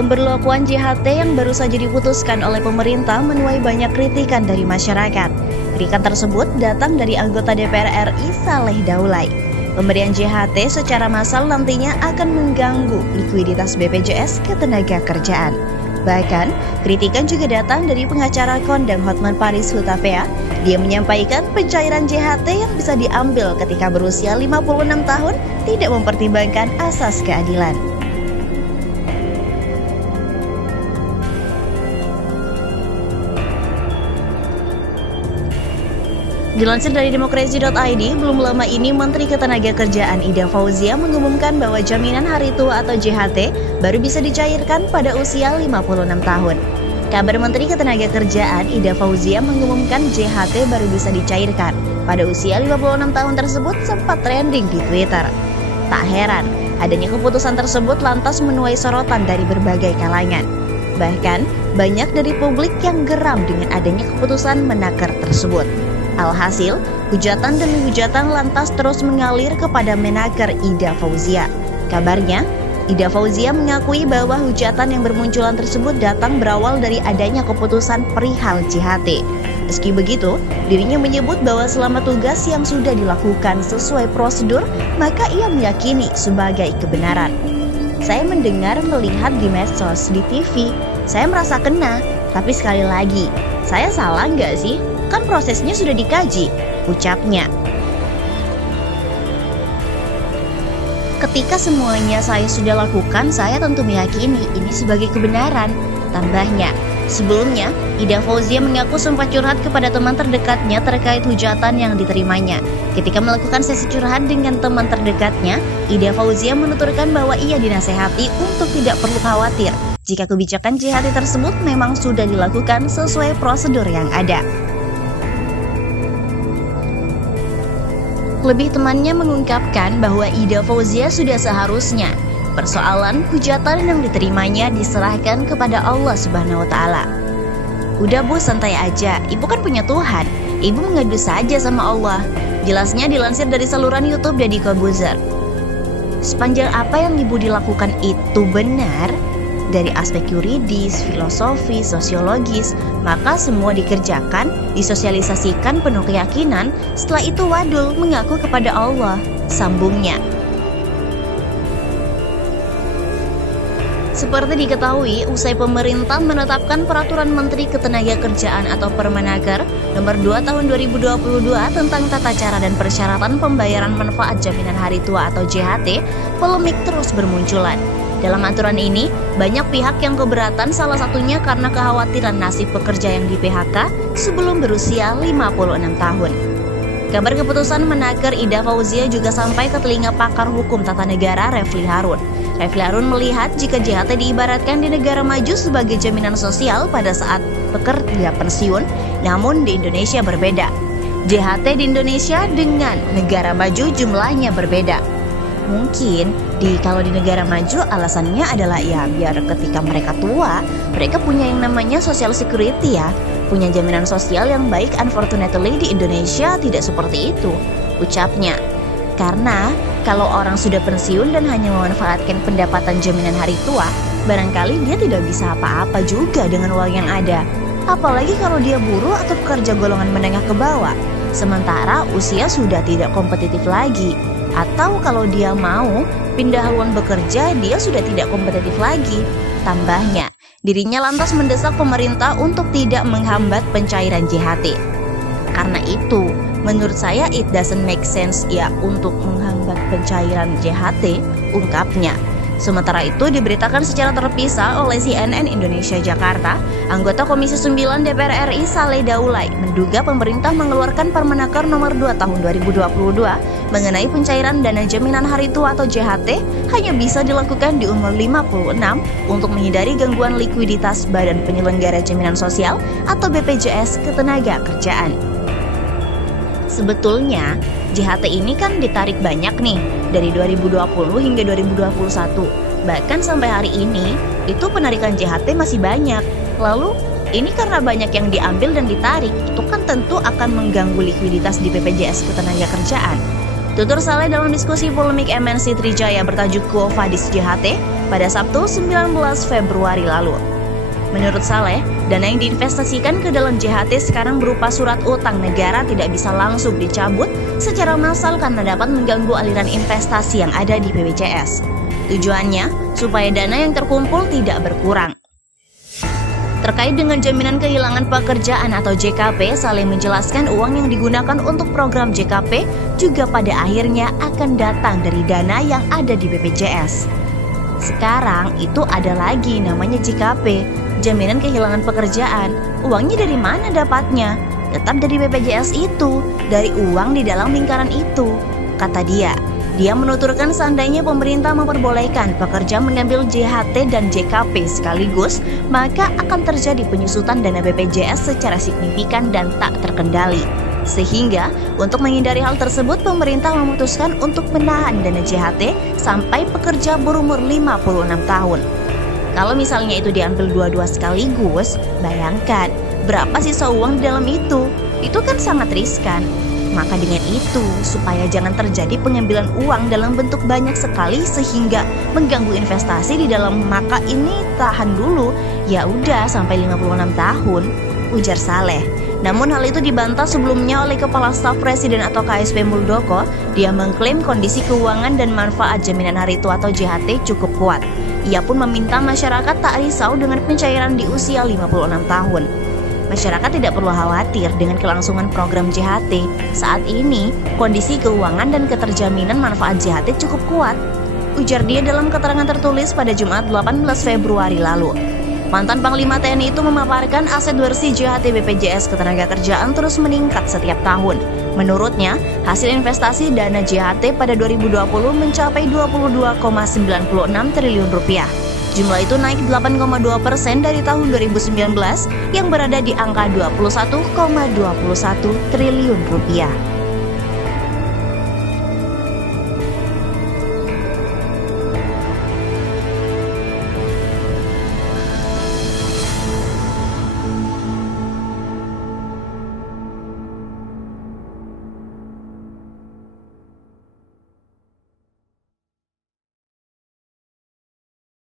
Pemberlakuan JHT yang baru saja diputuskan oleh pemerintah menuai banyak kritikan dari masyarakat. Kritikan tersebut datang dari anggota DPR RI Saleh Daulay. Pemberian JHT secara massal nantinya akan mengganggu likuiditas BPJS Ketenagakerjaan. Bahkan, kritikan juga datang dari pengacara kondang Hotman Paris Hutapea. Dia menyampaikan pencairan JHT yang bisa diambil ketika berusia 56 tahun tidak mempertimbangkan asas keadilan. Dilansir dari demokrasi.id, belum lama ini Menteri Ketenagakerjaan Ida Fauzia mengumumkan bahwa jaminan hari tua atau JHT baru bisa dicairkan pada usia 56 tahun. Kabar Menteri Ketenagakerjaan Ida Fauzia mengumumkan JHT baru bisa dicairkan pada usia 56 tahun tersebut sempat trending di Twitter. Tak heran, adanya keputusan tersebut lantas menuai sorotan dari berbagai kalangan. Bahkan, banyak dari publik yang geram dengan adanya keputusan Menaker tersebut. Alhasil, hujatan demi hujatan lantas terus mengalir kepada Menaker Ida Fauzia. Kabarnya, Ida Fauzia mengakui bahwa hujatan yang bermunculan tersebut datang berawal dari adanya keputusan perihal JHT. Meski begitu, dirinya menyebut bahwa selama tugas yang sudah dilakukan sesuai prosedur, maka ia meyakini sebagai kebenaran. Saya mendengar, melihat di medsos, di TV, saya merasa kena, tapi sekali lagi, saya salah nggak sih? Kan prosesnya sudah dikaji, ucapnya. Ketika semuanya saya sudah lakukan, saya tentu meyakini ini sebagai kebenaran, tambahnya. Sebelumnya, Ida Fauzia mengaku sempat curhat kepada teman terdekatnya terkait hujatan yang diterimanya. Ketika melakukan sesi curhat dengan teman terdekatnya, Ida Fauzia menuturkan bahwa ia dinasehati untuk tidak perlu khawatir jika kebijakan JHT tersebut memang sudah dilakukan sesuai prosedur yang ada. Lebih temannya mengungkapkan bahwa Ida Fauzia sudah seharusnya persoalan hujatan yang diterimanya diserahkan kepada Allah Subhanahu wa Ta'ala. Udah Bu, santai aja, Ibu kan punya Tuhan, Ibu mengadu saja sama Allah. Jelasnya dilansir dari saluran YouTube Deddy Corbuzier. Sepanjang apa yang Ibu dilakukan itu benar, dari aspek yuridis, filosofi, sosiologis, maka semua dikerjakan, disosialisasikan penuh keyakinan, setelah itu wadul mengaku kepada Allah, sambungnya. Seperti diketahui, usai pemerintah menetapkan Peraturan Menteri Ketenagakerjaan atau Permenaker Nomor 2 Tahun 2022 tentang tata cara dan persyaratan pembayaran manfaat jaminan hari tua atau JHT, polemik terus bermunculan. Dalam aturan ini, banyak pihak yang keberatan, salah satunya karena kekhawatiran nasib pekerja yang di PHK sebelum berusia 56 tahun. Kabar keputusan Menaker Ida Fauzia juga sampai ke telinga pakar hukum tata negara Refli Harun. Refli Harun melihat jika JHT diibaratkan di negara maju sebagai jaminan sosial pada saat pekerja pensiun, namun di Indonesia berbeda. JHT di Indonesia dengan negara maju jumlahnya berbeda. Mungkin kalau di negara maju alasannya adalah ya biar ketika mereka tua, mereka punya yang namanya social security ya, punya jaminan sosial yang baik. Unfortunately di Indonesia tidak seperti itu, ucapnya. Karena kalau orang sudah pensiun dan hanya memanfaatkan pendapatan jaminan hari tua, barangkali dia tidak bisa apa-apa juga dengan uang yang ada. Apalagi kalau dia buruh atau pekerja golongan menengah ke bawah, sementara usia sudah tidak kompetitif lagi. Atau kalau dia mau pindah haluan bekerja, dia sudah tidak kompetitif lagi. Tambahnya, dirinya lantas mendesak pemerintah untuk tidak menghambat pencairan JHT. Karena itu, menurut saya it doesn't make sense ya untuk menghambat pencairan JHT, ungkapnya. Sementara itu diberitakan secara terpisah oleh CNN Indonesia Jakarta, anggota Komisi 9 DPR RI Saleh Daulay menduga pemerintah mengeluarkan Permenaker Nomor 2 Tahun 2022 mengenai pencairan dana jaminan hari tua atau JHT hanya bisa dilakukan di umur 56 untuk menghindari gangguan likuiditas Badan Penyelenggara Jaminan Sosial atau BPJS Ketenagakerjaan. Sebetulnya, JHT ini kan ditarik banyak nih, dari 2020 hingga 2021. Bahkan sampai hari ini, itu penarikan JHT masih banyak. Lalu, ini karena banyak yang diambil dan ditarik, itu kan tentu akan mengganggu likuiditas di BPJS Ketenagakerjaan. Tutur Saleh dalam diskusi polemik MNC Trijaya bertajuk Quo Vadis JHT, pada Sabtu 19 Februari lalu. Menurut Saleh, dana yang diinvestasikan ke dalam JHT sekarang berupa surat utang negara tidak bisa langsung dicabut secara massal karena dapat mengganggu aliran investasi yang ada di BPJS. Tujuannya, supaya dana yang terkumpul tidak berkurang. Terkait dengan jaminan kehilangan pekerjaan atau JKP, Saleh menjelaskan uang yang digunakan untuk program JKP juga pada akhirnya akan datang dari dana yang ada di BPJS. Sekarang itu ada lagi namanya JKP, jaminan kehilangan pekerjaan. Uangnya dari mana dapatnya? Tetap dari BPJS itu, dari uang di dalam lingkaran itu, kata dia. Dia menuturkan seandainya pemerintah memperbolehkan pekerja mengambil JHT dan JKP sekaligus, maka akan terjadi penyusutan dana BPJS secara signifikan dan tak terkendali. Sehingga, untuk menghindari hal tersebut, pemerintah memutuskan untuk menahan dana JHT sampai pekerja berumur 56 tahun. Kalau misalnya itu diambil dua-dua sekaligus, bayangkan berapa sisa uang di dalam itu. Itu kan sangat riskan. Maka dengan itu, supaya jangan terjadi pengambilan uang dalam bentuk banyak sekali sehingga mengganggu investasi di dalam, maka ini tahan dulu. Ya udah sampai 56 tahun, ujar Saleh. Namun hal itu dibantah sebelumnya oleh Kepala Staf Presiden atau KSP Muldoko. Dia mengklaim kondisi keuangan dan manfaat jaminan hari tua atau JHT cukup kuat. Ia pun meminta masyarakat tak risau dengan pencairan di usia 56 tahun. Masyarakat tidak perlu khawatir dengan kelangsungan program JHT. Saat ini, kondisi keuangan dan keterjaminan manfaat JHT cukup kuat, ujar dia dalam keterangan tertulis pada Jumat 18 Februari lalu. Mantan Panglima TNI itu memaparkan aset bersih JHT BPJS Ketenagakerjaan terus meningkat setiap tahun. Menurutnya, hasil investasi dana JHT pada 2020 mencapai 22,96 triliun rupiah. Jumlah itu naik 8,2% dari tahun 2019 yang berada di angka 21,21 triliun rupiah.